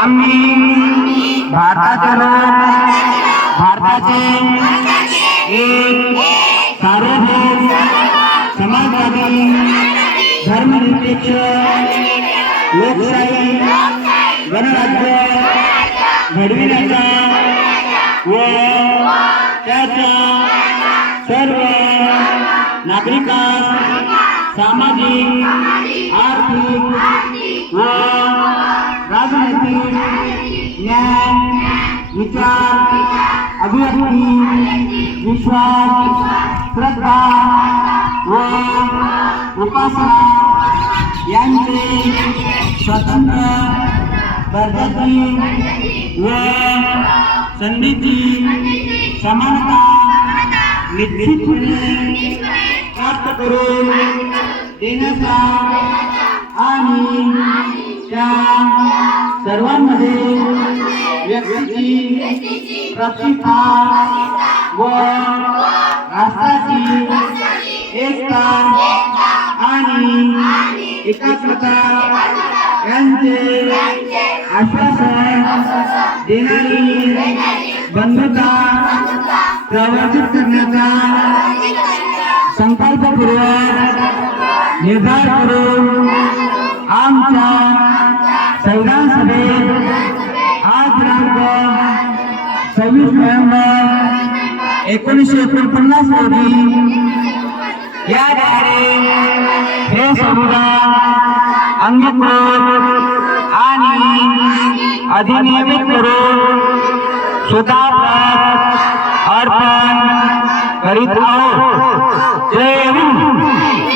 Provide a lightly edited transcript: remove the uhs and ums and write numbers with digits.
आम्ही भारताचे लोक भारताचे एक सार्वभौम समाजवादी धर्मनिरपेक्ष लोकशाही गणराज्य घडविण्याचा व त्याच्या सर्व नागरिकांस सामाजिक आर्थिक व राजनैतिक न्याय विचार अभिव्यक्ती विश्वास श्रद्धा व उपासना यांचे स्वतंत्र पद्धती व संधीची समानता निश्चितपणे प्राप्त करून देण्याचा आणि त्या सर्वांमध्ये व्यक्तीची प्रतिष्ठा व राष्ट्राची एकता आणि एकात्मता यांचे आश्वासन देणारी बंधुता प्रवर्तित करण्याचा संकल्पपूर्वक निर्धार करून आमच्या संविधान सभेत आज दिनांक 26 नोव्हेंबर 1949 रोजी याद्वारे हे संविधान अंगीकृत आणि अधिनियमित करून स्वतः अर्पण करीत आहोत।